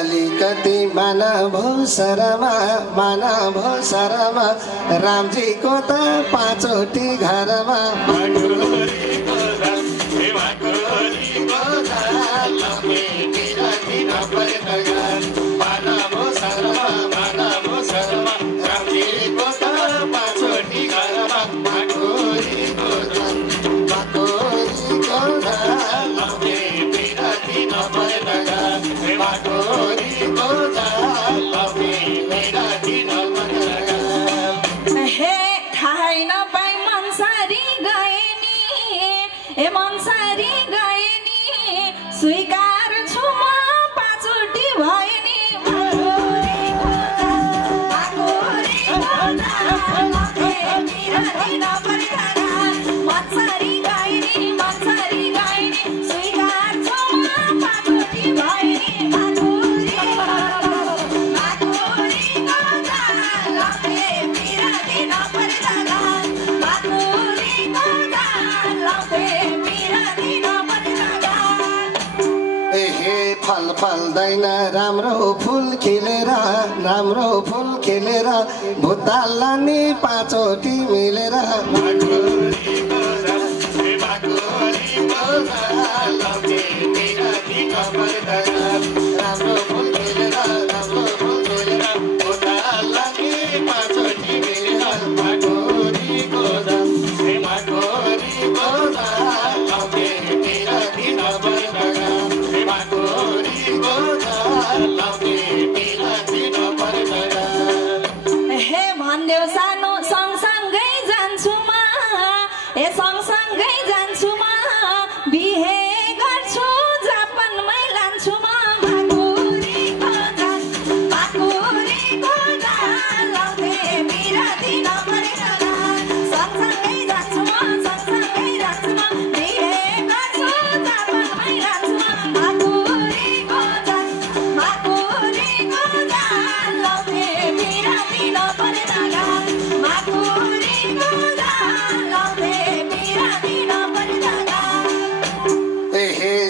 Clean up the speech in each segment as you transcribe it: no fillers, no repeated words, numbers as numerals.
अलिकति मानव शरमा रामजीको त पाँचवटी घरमा स्वीकार छु म पाँचवटी भए नि फल्दैन राम्रो फुल खिलेर भुताल्ला नि पाँचवटी मिलेर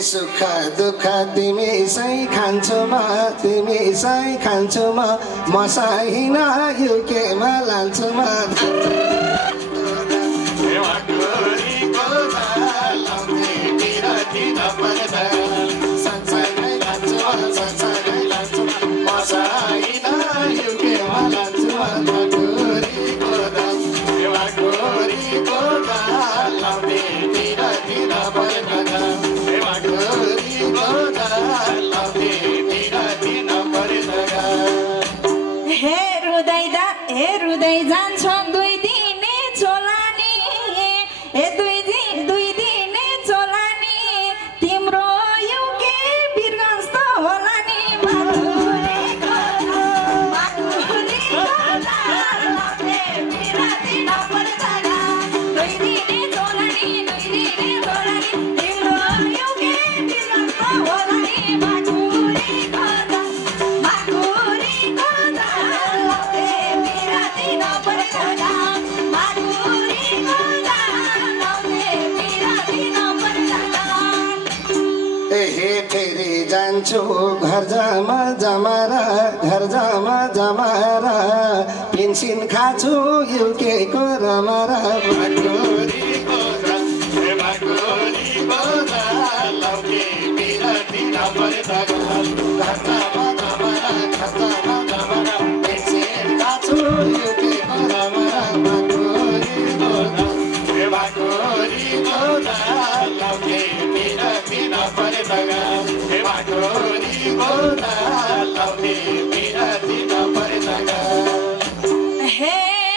सुख दुःख तिमी सै खान्छु म मसाइन युकेमा लान्छु म हेर्दै जान्छ दुई दिने चोलानी दुई दिने चोलानी तिम्रो युके वीरगञ्ज त होला नि जान्छु घर जमारा पेन्सिन खाछु युकेको रमारा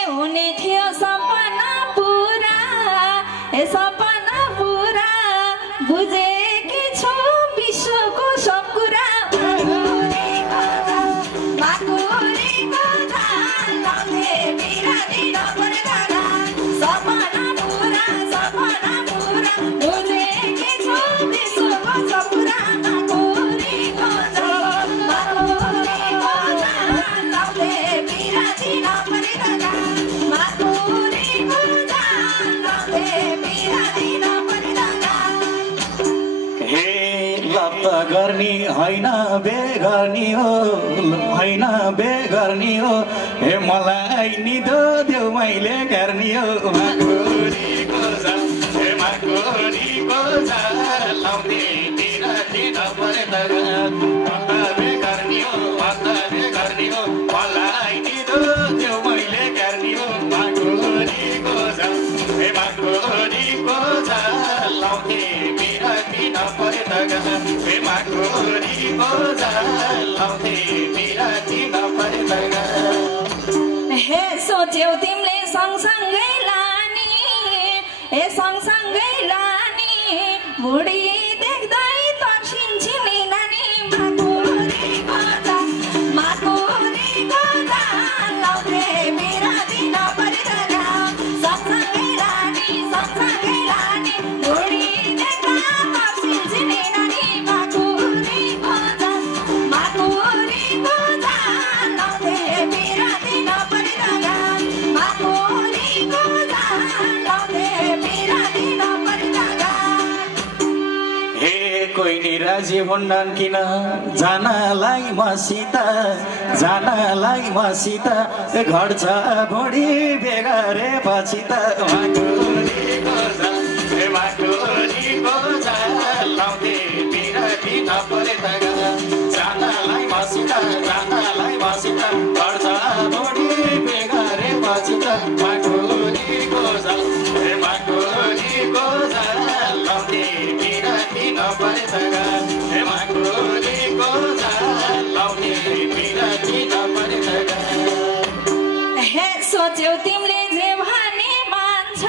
हुने थियो सपना पुरा बुझेकी छु विश्वको सब कुरा लप्त गर्ने होइन बेगर्नी हो होइन बेगर्नी हो हे मलाई निदो देऊ मैले गर्ने हो माकुरीको छ हे माकुरीको छ लाउने तिरती नपरे त बेगर्नी हो बेगर्नी हो मलाई निदो देऊ मैले गर्ने हो माकुरीको छ हे माकुरीको छ लाउने तिरती नपरे त हे माकुरीको छ लाउने तिरती नपरे त हे सोच्यौ तिमीले सँगसँगै लाने हे सँगसँगै लाने बुढी देख्दै तर्सिन्छे नि नानी माकुरीको छ लाउँथे बिराती नपरे त सँगसँगै लाने बुढी देख्दा तर्सिन्छे नि नानी माकुरीको छ लाउँथे बिराती नपरे कोही निराजी हुन्नन् किन जानलाई मसित घट्छ भुँडी बेगरे पछि त माकुरीको छ हे माकुरीको छ लाउँथे बिराती नपरे त जानलाई मसित घट्छ भुँडी बेगरे पछि त माकुरीको छ हे माकुरीको छ लाउँथे बिराती नपरे त हे माकुरीको छ लाउने बिराती नपरे त हे सोच्यौ तिमीले जे भने मान्छ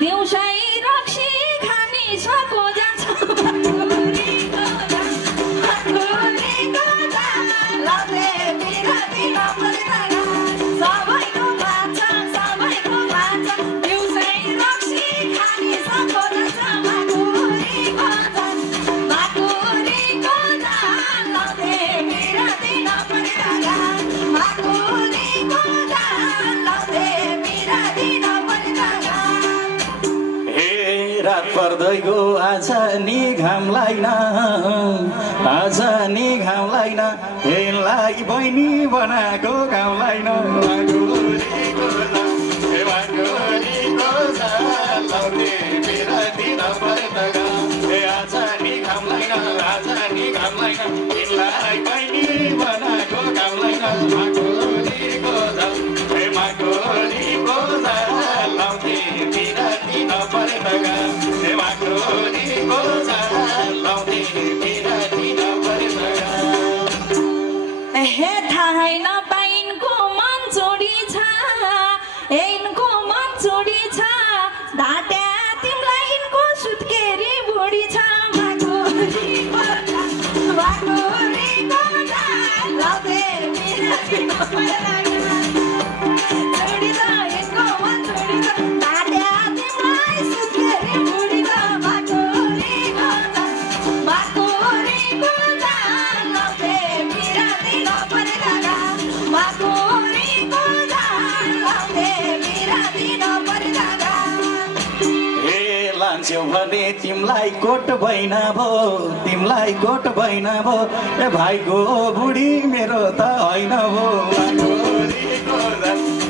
दिउँसै रक्सी खाने सको जान्छ माकुरीको छ लाउँथे बिराती नपरे त सबैको मान्छ दिउँसै रक्सी खाने सको जान्छ माकुरीको छ लाउँथे बिराती नपरे त माकुरीको छ लाउँथे बिराती नपरे त रात पर्दैगो आज नि घाम लाग्न हेलाई बहिनी बनाएको घाम लाग्न माकुरीको छ हे माकुरीको छ लाउने बिराती नपरे त हे आज नि घाम लाग्न हेलाई बहिनी बनाएको घाम लाग्न माकुरीको छ हे माकुरीको छ लाउने बिराती नपरे त हे माकुरीको छ लाउने बिराती नपरे त हे थाहै नपाइनको मन चोडी छ धाट्या तिमीलाई यिनको सुत्केरी बुढी छ माकुरीको छ लाउँथे बिराती नपरे चोडी छ यिनको मन चोडी छ धाट्या तिमीलाई सुत्केरी बुढी छ माकुरीको छ लाउँथे बिराती नपरे माकुरीको छ लाउँथे बिराती नपरे हे लान्छौ भने तिमलाई कोट भैना भो ए भाइको बुढी मेरो त होइन हो माकुरीको छ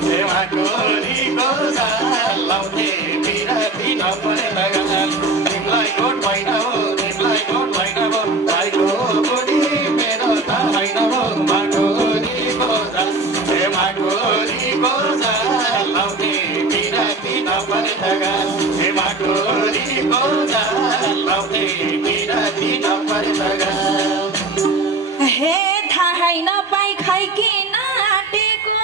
हे माकुरीको छ लाउँथे बिराती नपरे त तिमलाई कोट भैना भो भाइको बुढी मेरो त होइन हो माकुरीको छ हे माकुरीको छ लाउँथे बिराती नपरे त हे माकुरीको छ लाउँथे बिराती नपरे त हे थाहै नपाई खाइकिन आँटेको